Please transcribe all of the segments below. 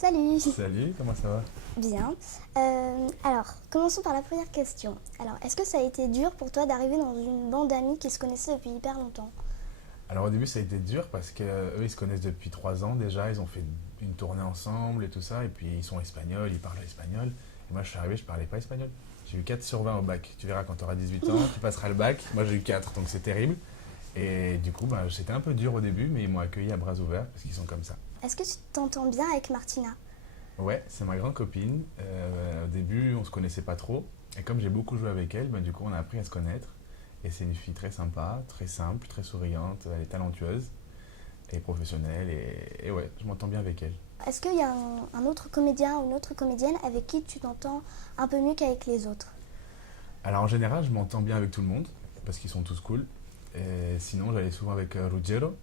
Salut. Salut, comment ça va? Bien. Alors, commençons par la première question. Alors, est-ce que ça a été dur pour toi d'arriver dans une bande d'amis qui se connaissaient depuis hyper longtemps? Alors au début ça a été dur parce que eux ils se connaissent depuis 3 ans déjà, ils ont fait une tournée ensemble et tout ça, et puis ils sont espagnols, ils parlent espagnol. Et moi je suis arrivé, je parlais pas espagnol. J'ai eu 4 sur 20 au bac. Tu verras quand tu auras 18 ans, tu passeras le bac. Moi j'ai eu 4 donc c'est terrible. Et du coup c'était un peu dur au début, mais ils m'ont accueilli à bras ouverts parce qu'ils sont comme ça. Est-ce que tu t'entends bien avec Martina? Ouais, c'est ma grande copine. Au début on se connaissait pas trop. Et comme j'ai beaucoup joué avec elle, du coup on a appris à se connaître. Et c'est une fille très sympa, très simple, très souriante, elle est talentueuse et professionnelle. Et ouais, je m'entends bien avec elle. Est-ce qu'il y a un autre comédien ou une autre comédienne avec qui tu t'entends un peu mieux qu'avec les autres? Alors en général, je m'entends bien avec tout le monde parce qu'ils sont tous cool. Et sinon, j'allais souvent avec Ruggiero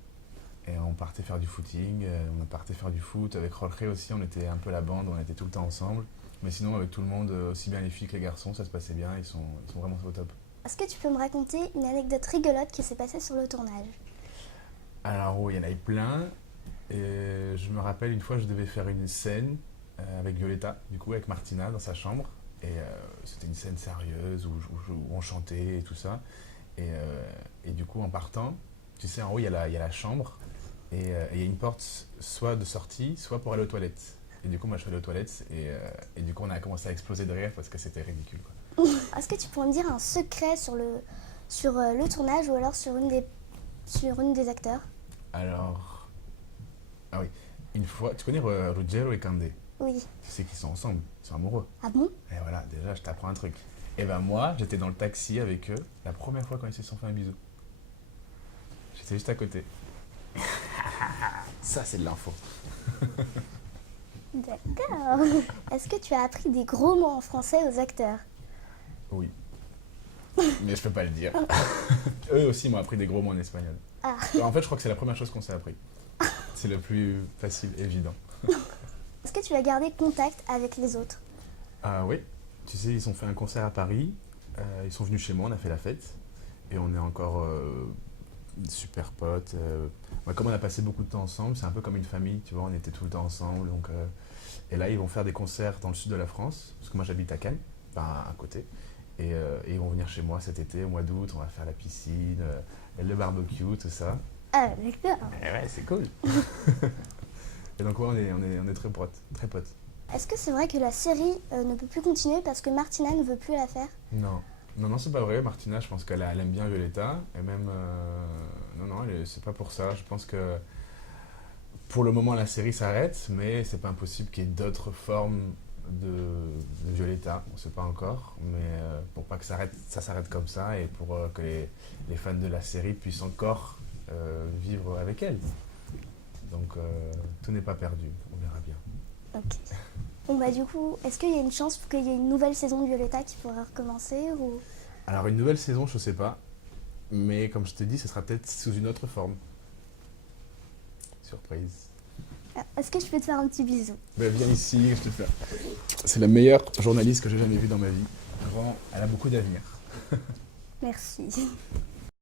et on partait faire du footing, on partait faire du foot. Avec Jorge aussi, on était un peu la bande, on était tout le temps ensemble. Mais sinon, avec tout le monde, aussi bien les filles que les garçons, ça se passait bien, ils sont vraiment au top. Est-ce que tu peux me raconter une anecdote rigolote qui s'est passée sur le tournage? Alors oui, il y en a eu plein. Et je me rappelle une fois, je devais faire une scène avec Violetta, du coup, avec Martina dans sa chambre. Et c'était une scène sérieuse où on chantait et tout ça. Et du coup, en partant, tu sais, en haut, il y a la chambre. Et il y a une porte soit de sortie, soit pour aller aux toilettes. Et du coup, moi, je suis allé aux toilettes. Et du coup, on a commencé à exploser de rire parce que c'était ridicule, quoi. Est-ce que tu pourrais me dire un secret sur le tournage ou alors sur une des acteurs? Alors, ah oui, une fois, tu connais Ruggero et Candé? Oui. Tu sais qu'ils sont ensemble, ils sont amoureux. Ah bon? Et voilà, déjà, je t'apprends un truc. Et ben moi, j'étais dans le taxi avec eux la première fois quand ils se sont fait un bisou. J'étais juste à côté. Ça, c'est de l'info. D'accord. Est-ce que tu as appris des gros mots en français aux acteurs? Oui, mais je peux pas le dire. Eux aussi m'ont appris des gros mots en espagnol. Ah. En fait, je crois que c'est la première chose qu'on s'est appris. C'est le plus facile, évident. Est-ce que tu as gardé contact avec les autres? Ah oui, tu sais, ils ont fait un concert à Paris. Ils sont venus chez moi, on a fait la fête. Et on est encore super potes. Comme on a passé beaucoup de temps ensemble, c'est un peu comme une famille, tu vois, on était tout le temps ensemble. Et là, ils vont faire des concerts dans le sud de la France, parce que moi j'habite à Cannes, enfin à côté. Et ils vont venir chez moi cet été, au mois d'août, on va faire la piscine, le barbecue, tout ça. Ah, d'accord. Et ouais, c'est cool. Et donc ouais, on est très potes, très potes. Est-ce que c'est vrai que la série ne peut plus continuer parce que Martina ne veut plus la faire? Non, non, non, c'est pas vrai. Martina, je pense qu'elle aime bien Violetta. Et même, non, non, c'est pas pour ça. Je pense que pour le moment, la série s'arrête, mais c'est pas impossible qu'il y ait d'autres formes de Violetta. On sait pas encore, mais pour pas que ça s'arrête comme ça et pour que les fans de la série puissent encore vivre avec elle. Donc, tout n'est pas perdu. On verra bien. Ok. Bon bah du coup, est-ce qu'il y a une chance qu'il y ait une nouvelle saison de Violetta qui pourrait recommencer ou... Alors, une nouvelle saison, je sais pas. Mais comme je te dis, ce sera peut-être sous une autre forme. Surprise. Ah, est-ce que je peux te faire un petit bisou? Ben, viens ici, je te fais. C'est la meilleure journaliste que j'ai jamais vue dans ma vie. Vraiment, elle a beaucoup d'avenir. Merci.